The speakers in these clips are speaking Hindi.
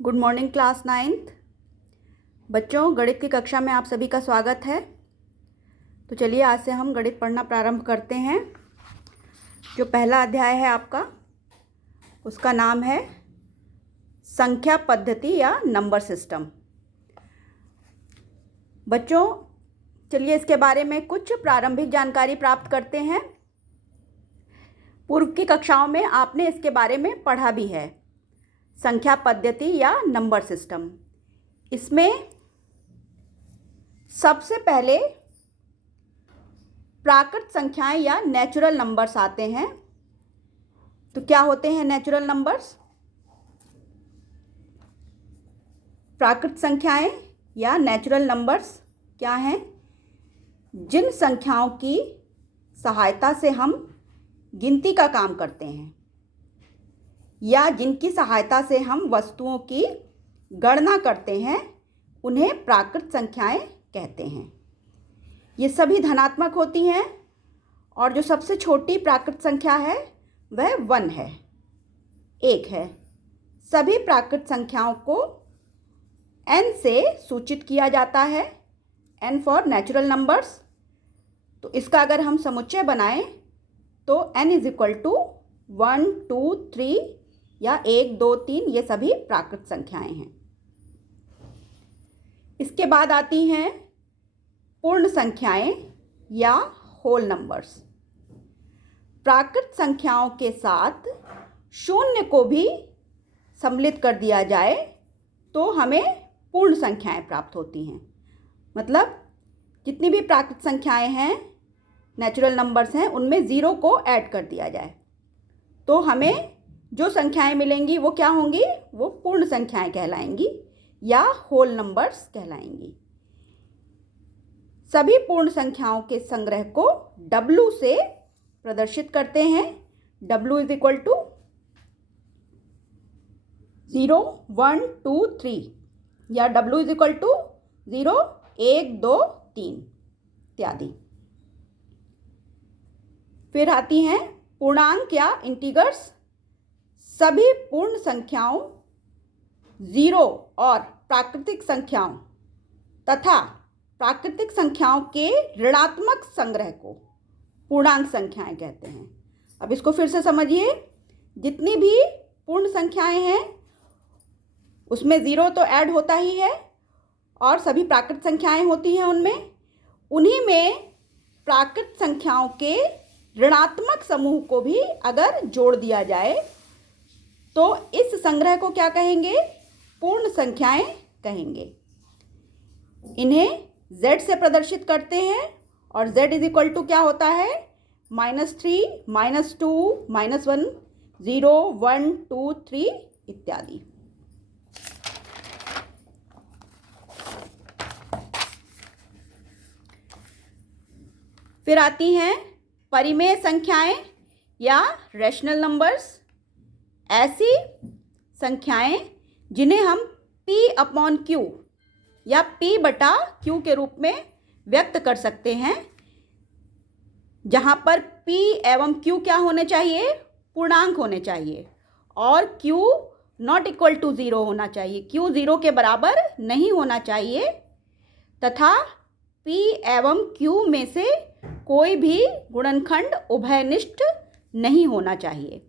Good morning class 9th। बच्चों, गणित की कक्षा में आप सभी का स्वागत है। तो चलिए आज से हम गणित पढ़ना प्रारंभ करते हैं। जो पहला अध्याय है आपका, उसका नाम है संख्या पद्धति या नंबर सिस्टम। बच्चों, चलिए इसके बारे में कुछ प्रारंभिक जानकारी प्राप्त करते हैं। पूर्व की कक्षाओं में आपने इसके बारे में पढ़ा भी है, संख्या पद्धति या नंबर सिस्टम। इसमें सबसे पहले प्राकृत संख्याएं या नेचुरल नंबर्स आते हैं। तो क्या होते हैं नेचुरल नंबर्स? प्राकृत संख्याएं या नेचुरल नंबर्स क्या हैं? जिन संख्याओं की सहायता से हम गिनती का काम करते हैं या जिनकी सहायता से हम वस्तुओं की गणना करते हैं, उन्हें प्राकृत संख्याएं कहते हैं। ये सभी धनात्मक होती हैं और जो सबसे छोटी प्राकृत संख्या है वह 1 है, 1 है। सभी प्राकृत संख्याओं को n से सूचित किया जाता है, n फॉर नेचुरल नंबर्स। तो इसका अगर हम समुच्चय बनाएं तो n = 1, 2, 3 या 1, 2, 3 ये सभी प्राकृत संख्याएं हैं। इसके बाद आती हैं पूर्ण संख्याएं या होल नंबर्स। प्राकृत संख्याओं के साथ शून्य को भी सम्मिलित कर दिया जाए तो हमें पूर्ण संख्याएं प्राप्त होती हैं। मतलब जितनी भी प्राकृत संख्याएं हैं, नेचुरल नंबर्स हैं, उनमें 0 को ऐड कर दिया जाए तो हमें जो संख्याएं मिलेंगी वो क्या होंगी? वो पूर्ण संख्याएं कहलाएंगी या होल नंबर्स कहलाएंगी। सभी पूर्ण संख्याओं के संग्रह को W से प्रदर्शित करते हैं। W = 0, 1, 2, 3 या W = 0, 1, 2, 3 इत्यादि। फिर आती हैं पूर्णांक या इंटीगर्स। सभी पूर्ण संख्याओं, 0 और प्राकृतिक संख्याओं तथा प्राकृतिक संख्याओं के ऋणात्मक संग्रह को पूर्णांक संख्याएं कहते हैं। अब इसको फिर से समझिए। जितनी भी पूर्ण संख्याएं हैं उसमें 0 तो ऐड होता ही है और सभी प्राकृत संख्याएं होती हैं उनमें। उन्हीं में प्राकृत संख्याओं के ऋणात्मक समूह को भी अगर जोड़ दिया जाए तो इस संग्रह को क्या कहेंगे? पूर्ण संख्याएं कहेंगे। इन्हें z से प्रदर्शित करते हैं और z = क्या होता है? -3, -2, -1, 0, 1, 2, 3 इत्यादि। फिर आती हैं परिमेय संख्याएं या रैशनल नंबर्स। ऐसी संख्याएं जिन्हें हम P/Q या P/Q के रूप में व्यक्त कर सकते हैं, जहां पर P एवं Q क्या होने चाहिए? पूर्णांक होने चाहिए और Q ≠ 0 होना चाहिए। Q 0 के बराबर नहीं होना चाहिए तथा P एवं Q में से कोई भी गुणनखंड उभयनिष्ठ नहीं होना चाहिए।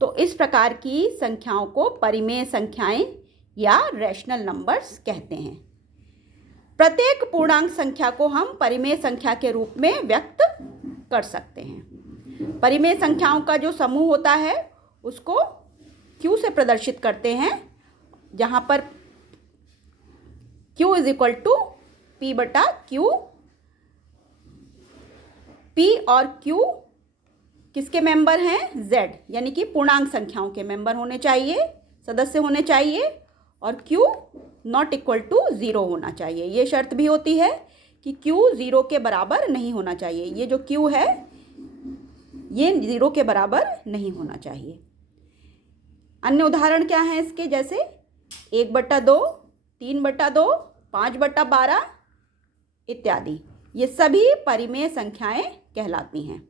तो इस प्रकार की संख्याओं को परिमेय संख्याएं या रैशनल नंबर्स कहते हैं। प्रत्येक पूर्णांक संख्या को हम परिमेय संख्या के रूप में व्यक्त कर सकते हैं। परिमेय संख्याओं का जो समूह होता है उसको Q से प्रदर्शित करते हैं, जहां पर Q = P/Q। P और Q किसके मेंबर हैं? Z, यानी कि पूर्णांक संख्याओं के मेंबर होने चाहिए, सदस्य होने चाहिए और Q ≠ 0 होना चाहिए। ये शर्त भी होती है कि Q 0 के बराबर नहीं होना चाहिए। ये जो Q है ये 0 के बराबर नहीं होना चाहिए। अन्य उदाहरण क्या हैं इसके? जैसे 1/2, 3/2, 5/12 इत्यादि। ये सभी परिमेय संख्याएं कहलाती हैं।